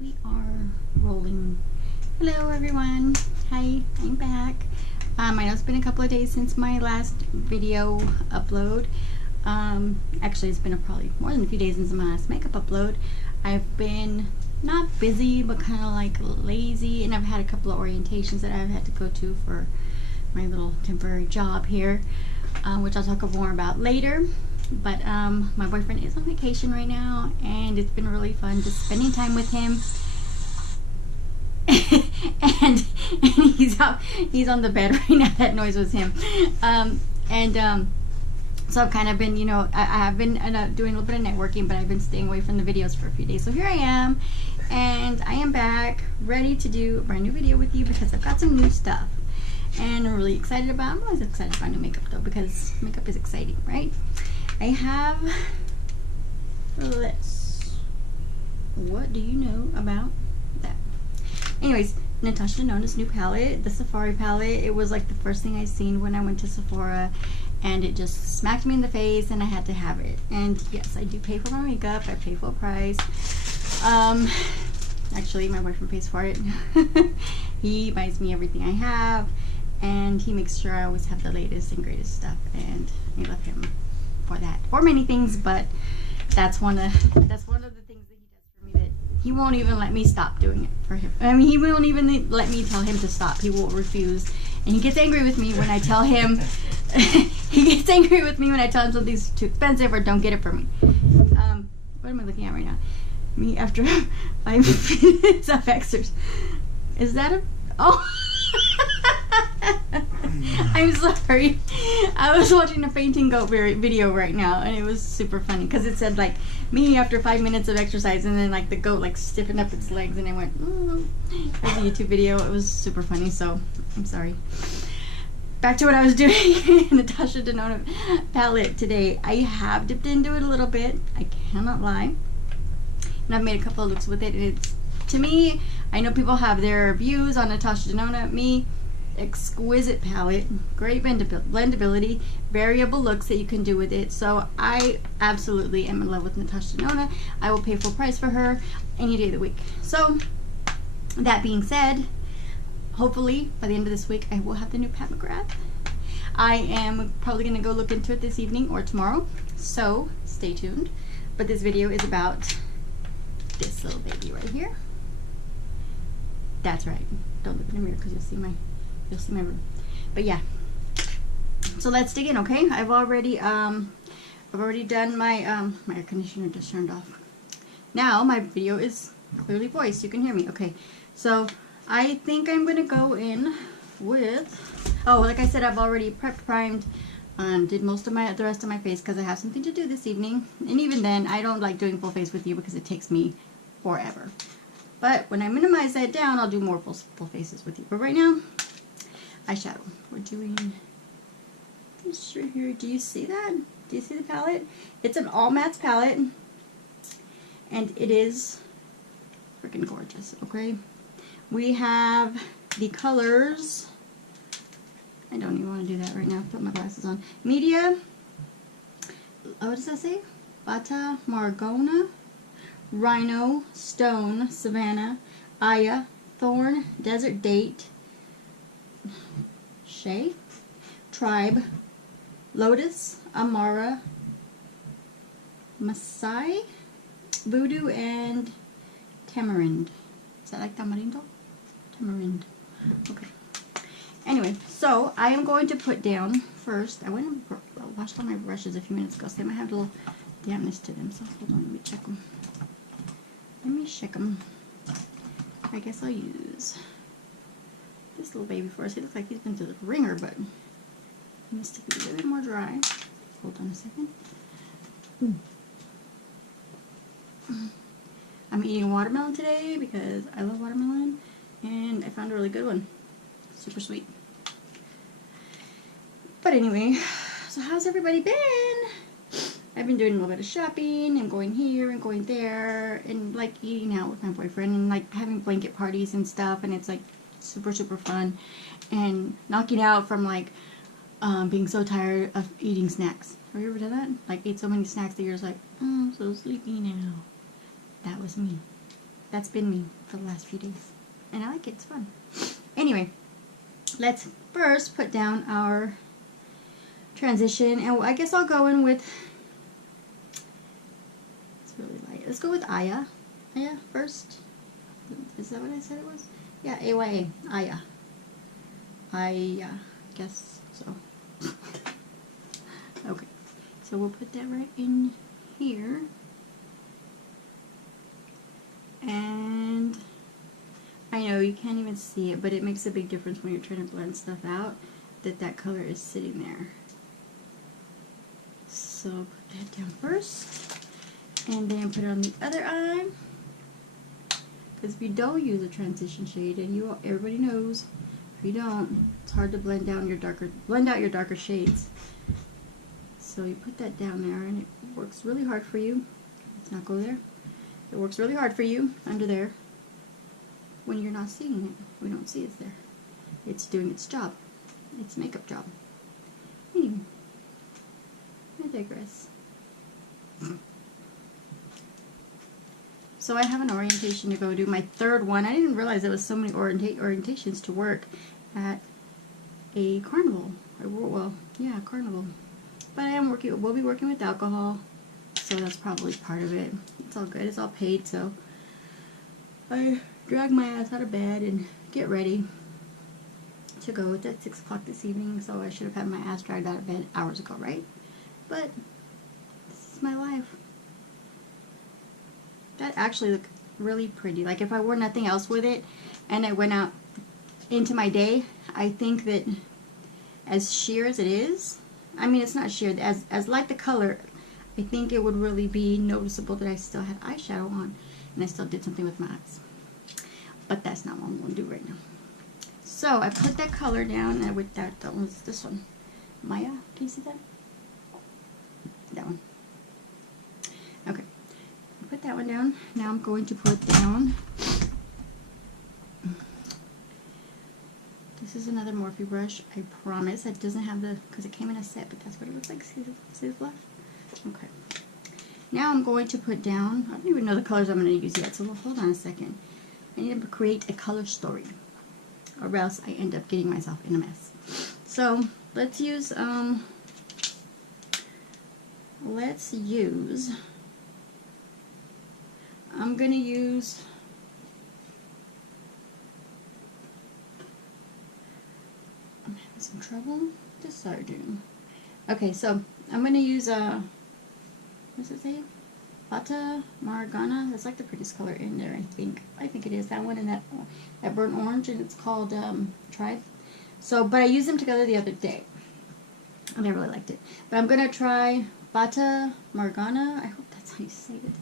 We are rolling. Hello everyone. Hi, I'm back. I know it's been a couple of days since my last video upload. Actually it's been probably more than a few days since my last makeup upload. I've been not busy but kind of like lazy, and I've had a couple of orientations that I've had to go to for my little temporary job here, which I'll talk more about later. But my boyfriend is on vacation right now, and it's been really fun just spending time with him. and he's on the bed right now. That noise was him. So I've kind of been, I have been doing a little bit of networking, but I've been staying away from the videos for a few days. So here I am, and I am back ready to do a brand new video with you because I've got some new stuff, and I'm really excited about. I'm always excited about new makeup though, because makeup is exciting, right? I have this. What do you know about that? Anyways, Natasha Denona's new palette, the Safari palette. It was like the first thing I seen when I went to Sephora, and it just smacked me in the face, and I had to have it. And yes, I do pay for my makeup. I pay full price. Actually, my boyfriend pays for it. He buys me everything I have, and he makes sure I always have the latest and greatest stuff, and I love him for that, for many things, but that's one of the things that he does for me, that he won't even let me stop doing it for him. I mean, he won't even let me tell him to stop. He will refuse, and he gets angry with me when I tell him something's too expensive or don't get it for me. What am I looking at right now? Me after 5 minutes of exercise. Is that a I'm sorry. I was watching a fainting goat video right now, and it was super funny because it said like me after 5 minutes of exercise, and then like the goat like stiffened up its legs, and it went. It was a YouTube video. It was super funny. So I'm sorry. Back to what I was doing. Natasha Denona palette today. I have dipped into it a little bit. I cannot lie, and I've made a couple of looks with it. And it's, to me, I know people have their views on Natasha Denona. Me, exquisite palette, great blendability, variable looks that you can do with it. So I absolutely am in love with Natasha Denona. I will pay full price for her any day of the week. So that being said, hopefully by the end of this week I will have the new Pat McGrath. I am probably going to go look into it this evening or tomorrow, so stay tuned. But this video is about this little baby right here. That's right, don't look in the mirror because you'll see my room. But yeah, so let's dig in. Okay, I've already done my my air conditioner just turned off. Now my video is clearly voiced, you can hear me. Okay, so I think I'm gonna go in with, like I said, I've already prepped, primed, did most of the rest of my face because I have something to do this evening. And even then, I don't like doing full face with you because it takes me forever. But when I minimize that down, I'll do more full faces with you. But right now, eyeshadow. We're doing this right here. Do you see that? Do you see the palette? It's an all mattes palette, and it is freaking gorgeous. Okay, we have the colors. I don't even want to do that right now. Put my glasses on. Media. What does that say? Bata Margona, Rhino, Stone, Savannah, Aya, Thorn, Desert Date, Shay, Tribe, Lotus, Amara, Masai, Voodoo, and Tamarind. Is that like tamarindo? Tamarind. Okay. Anyway, so I am going to put down first. I went and washed all my brushes a few minutes ago, so they might have a little dampness to them. So hold on, let me check them. I guess I'll use this little baby first. He looks like he's been through the ringer, but he needs to be a little bit more dry. Hold on a second. I'm eating watermelon today because I love watermelon, and I found a really good one. Super sweet. But anyway, so how's everybody been? I've been doing a little bit of shopping and going here and going there, and like eating out with my boyfriend, and like having blanket parties and stuff, and it's like super fun, and knocking out from like being so tired of eating snacks. Have you ever done that? Like ate so many snacks that you're just like, oh, I'm so sleepy now. That was me. That's been me for the last few days. And I like it, it's fun. Anyway, let's first put down our transition. And I guess I'll go in with, it's really light. Let's go with Aya. Aya first. Is that what I said it was? Yeah, AYA. Aya. Aya. Guess so. Okay. So we'll put that right in here. And I know you can't even see it, but it makes a big difference when you're trying to blend stuff out, that color is sitting there. So put that down first, and then put it on the other eye. Because if you don't use a transition shade, and everybody knows, if you don't, it's hard to blend out your darker shades. So you put that down there, and it works really hard for you. Let's not go there. It works really hard for you under there when you're not seeing it. We don't see it's there. It's doing its job. Its makeup job. Anyway, I digress. So I have an orientation to go do. My third one. I didn't realize there was so many orientations to work at a carnival. Well, yeah, carnival. But we'll be working with alcohol, so that's probably part of it. It's all good. It's all paid, so I drag my ass out of bed and get ready to go. It's at 6 o'clock this evening, so I should have had my ass dragged out of bed hours ago, right? But this is my life. That actually looked really pretty. Like if I wore nothing else with it and I went out into my day, I think that as sheer as it is, I mean it's not sheer, as light the color, I think it would really be noticeable that I still had eyeshadow on and I still did something with my eyes. But that's not what I'm going to do right now. So I put that color down, and with that was this one. Maya, can you see that? That one. Okay. I put that one down. Now I'm going to put down, this is another Morphe brush. I promise it doesn't have the, because it came in a set, but that's what it looks like. See the fluff? Okay. Now I'm going to put down, I don't even know the colors I'm going to use yet, so hold on a second. I need to create a color story, or else I end up getting myself in a mess. So let's use, I'm going to use, I'm having some trouble deciding. Okay, so I'm going to use, what does it say? Fata Morgana. That's like the prettiest color in there, I think. I think it is. That one and that burnt orange, and it's called Tribe. So, but I used them together the other day, and I really liked it. But I'm going to try Fata Morgana. I hope that's how you say it.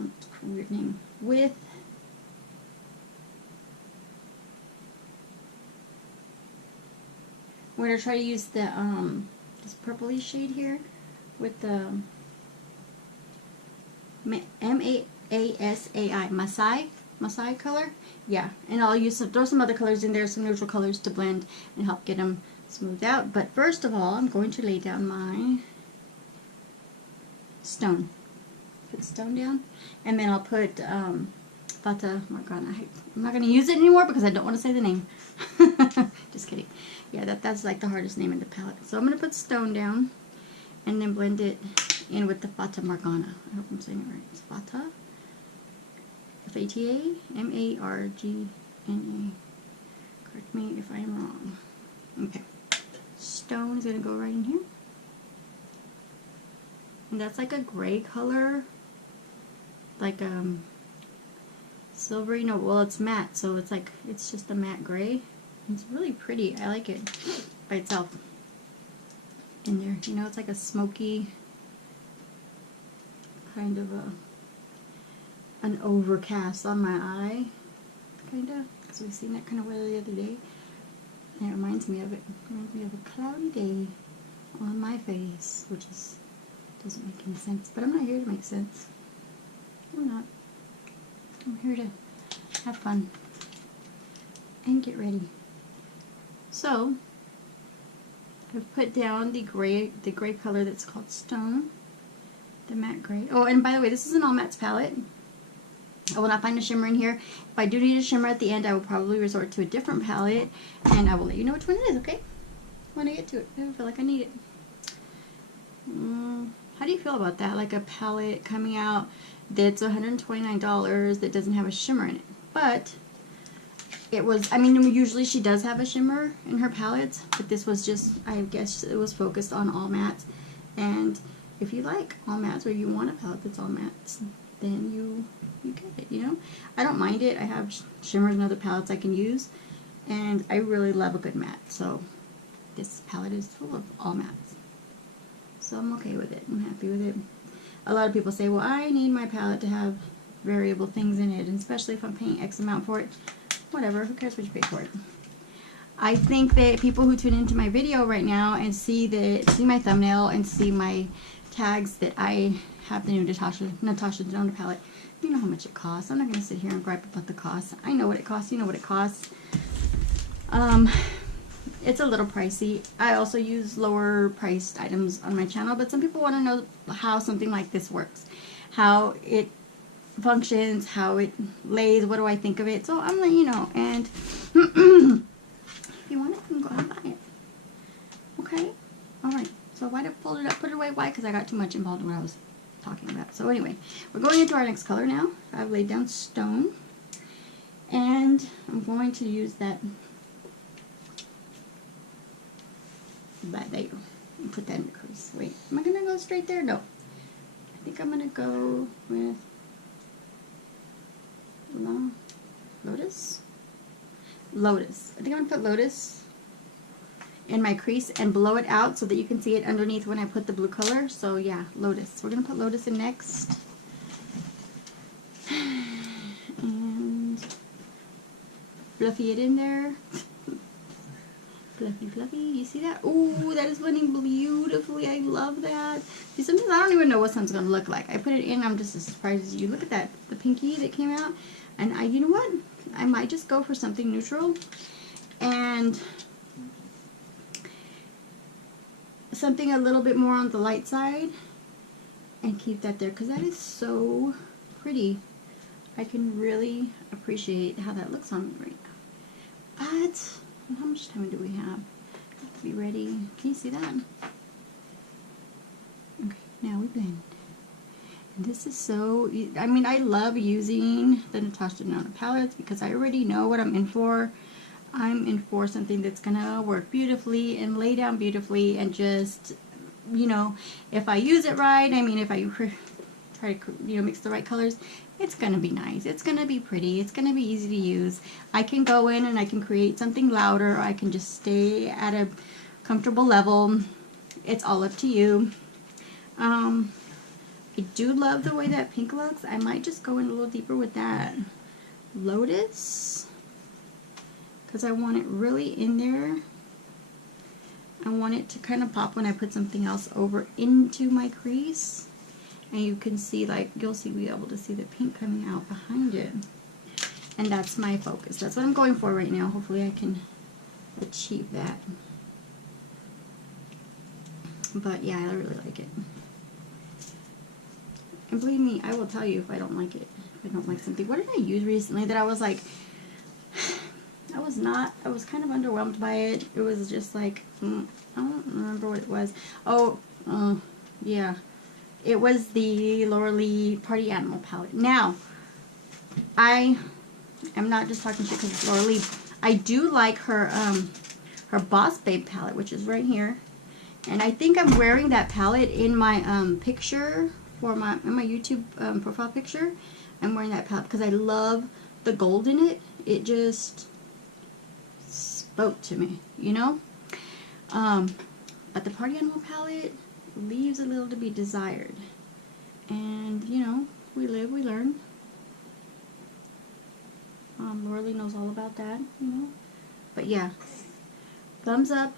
It's a weird name. With we're going to try to use the this purpley shade here with the M-A-S-A-I, Masai color. Yeah, and I'll use throw some other colors in there, some neutral colors to blend and help get them smoothed out. But first of all, I'm going to lay down my stone. Put stone down, and then I'll put Fata Morgana. I'm not going to use it anymore because I don't want to say the name. Just kidding. Yeah, that's like the hardest name in the palette. So I'm going to put stone down and then blend it in with the Fata Morgana. I hope I'm saying it right. It's Fata. F-A-T-A M-A-R-G-N-A. Correct me if I am wrong. Okay. Stone is going to go right in here. And that's like a gray color. Like silvery, no, well it's matte, so it's like, it's just a matte gray. It's really pretty. I like it by itself. In there, you know, it's like a smoky kind of an overcast on my eye, kind of, because we've seen that kind of weather the other day, and it reminds me of it. It reminds me of a cloudy day on my face, which is doesn't make any sense. But I'm not here to make sense. I'm not. I'm here to have fun and get ready. So I've put down the gray color that's called Stone, the matte gray. Oh, and by the way, this is an all mattes palette. I will not find a shimmer in here. If I do need a shimmer at the end, I will probably resort to a different palette, and I will let you know which one it is, okay? When I get to it, I feel like I need it. How do you feel about that? Like a palette coming out that's $129 that doesn't have a shimmer in it. But it was, I mean, usually she does have a shimmer in her palettes, but this was just, I guess it was focused on all mattes. And if you like all mattes, or you want a palette that's all mattes, then you get it, you know? I don't mind it. I have shimmers and other palettes I can use, and I really love a good matte. So this palette is full of all mattes. So I'm okay with it. I'm happy with it. A lot of people say, well, I need my palette to have variable things in it, and especially if I'm paying X amount for it. Whatever, who cares what you pay for it? I think that people who tune into my video right now and see my thumbnail and see my tags that I have the new Natasha Denona palette, you know how much it costs. I'm not going to sit here and gripe about the cost. I know what it costs. You know what it costs. It's a little pricey. I also use lower priced items on my channel, but some people want to know how something like this works, how it functions, how it lays, what do I think of it. So I'm letting you know, and if you want it, you can go ahead and buy it. Okay? Alright, so why did I fold it up, put it away? Why? Because I got too much involved in what I was talking about. So anyway, we're going into our next color now. I've laid down Stone, and I'm going to use that. There you go. And put that in the crease. Wait, am I going to go straight there? No. I think I'm going to go with Lotus. I think I'm going to put Lotus in my crease and blow it out so that you can see it underneath when I put the blue color. So yeah, Lotus. We're going to put Lotus in next. And fluffy it in there. Fluffy, fluffy. You see that? Ooh, that is blending beautifully. I love that. See, sometimes I don't even know what something's going to look like. I put it in, I'm just as surprised as you. Look at that, the pinky that came out. And you know what? I might just go for something neutral and something a little bit more on the light side and keep that there, because that is so pretty. I can really appreciate how that looks on me right now. But how much time do we have to be ready? Can you see that? Okay, now we blend. And this is so, I mean, I love using the Natasha Denona palettes because I already know what I'm in for. I'm in for something that's gonna work beautifully and lay down beautifully, and just, you know, if I use it right, I mean, if I try to, you know, mix the right colors, it's gonna be nice. It's gonna be pretty. It's gonna be easy to use. I can go in and I can create something louder, or I can just stay at a comfortable level. It's all up to you. I do love the way that pink looks. I might just go in a little deeper with that Lotus, because I want it really in there. I want it to kind of pop when I put something else over into my crease. And you can see, like, you'll be able to see the pink coming out behind it. And that's my focus. That's what I'm going for right now. Hopefully I can achieve that. But yeah, I really like it. And believe me, I will tell you if I don't like it. If I don't like something. What did I use recently that I was like, I was kind of underwhelmed by it. It was just like, I don't remember what it was. Oh, yeah. It was the Laura Lee Party Animal palette. Now, I am not just talking shit because it's Laura Lee. I do like her Boss Babe palette, which is right here. And I think I'm wearing that palette in my picture for my YouTube profile picture. I'm wearing that palette because I love the gold in it. It just spoke to me, you know. But the Party Animal palette leaves a little to be desired. And, you know, we live, we learn. Laura Lee knows all about that, you know. But yeah, thumbs up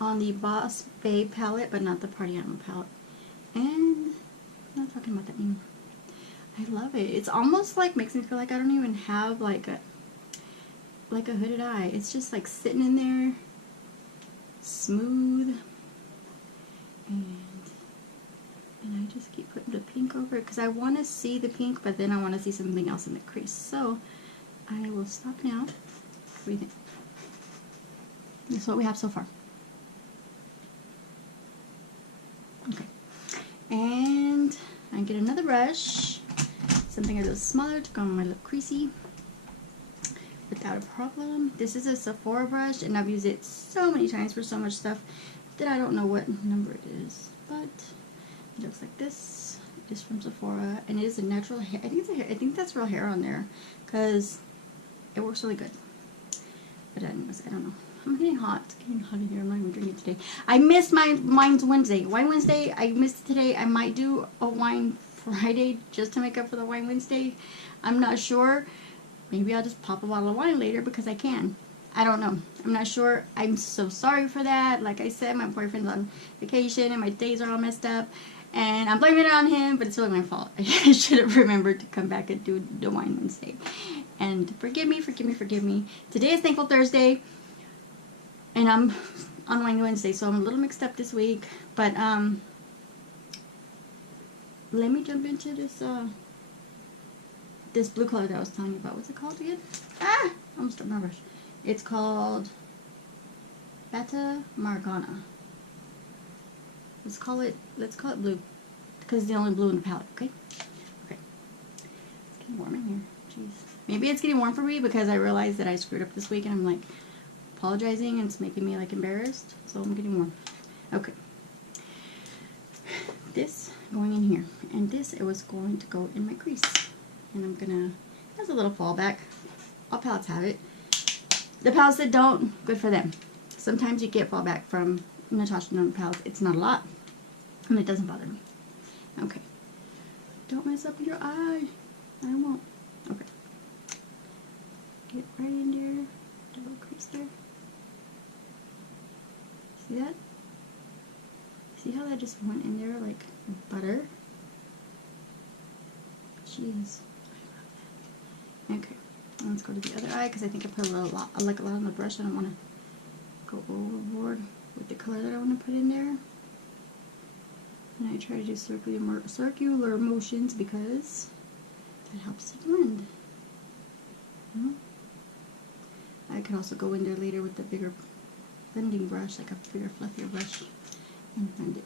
on the Boss Babe palette, but not the Party Animal palette. And I'm not talking about that anymore. I love it. It's almost like, makes me feel like I don't even have like a hooded eye. It's just like sitting in there, smooth, and And I just keep putting the pink over it because I want to see the pink, but then I want to see something else in the crease. So I will stop now. What do you think? That's what we have so far. Okay. And I get another brush, something a little smaller to go on my little creasy without a problem. This is a Sephora brush, and I've used it so many times for so much stuff that I don't know what number it is, but it looks like this. It's from Sephora, and it is a natural hair. I think it's a hair. I think that's real hair on there because it works really good. But anyways, I don't know. I'm getting hot. It's getting hot in here. I'm not even drinking today. I missed mine's Wednesday. Wine Wednesday. I missed it today. I might do a wine Friday just to make up for the wine Wednesday. I'm not sure. Maybe I'll just pop a bottle of wine later because I can. I don't know. I'm not sure. I'm so sorry for that. Like I said, my boyfriend's on vacation and my days are all messed up. And I'm blaming it on him, but it's really my fault. I should have remembered to come back and do the wine Wednesday. And forgive me, forgive me, forgive me. Today is Thankful Thursday. And I'm on wine Wednesday, so I'm a little mixed up this week. But let me jump into this this blue color that I was telling you about. What's it called again? Ah! I almost dropped my brush. It's called Beta Margana. Let's call it blue. Because it's the only blue in the palette, okay? Okay. It's getting warm in here. Jeez. Maybe it's getting warm for me because I realized that I screwed up this week and I'm like apologizing and it's making me like embarrassed. So I'm getting warm. Okay. This going in here. And this, it was going to go in my crease. And I'm gonna, there's a little fallback. All palettes have it. The palettes that don't, good for them. Sometimes you get fallback from Natasha Denona palettes. It's not a lot. And it doesn't bother me. Okay. Don't mess up your eye. I won't. Okay. Get right in there. Double crease there. See that? See how that just went in there like butter? Jeez. Okay. Let's go to the other eye because I think I put a lot on the brush. I don't want to go overboard with the color that I want to put in there. And I try to do circular motions because that helps it blend. I could also go in there later with the bigger blending brush, like a bigger, fluffier brush, and blend it.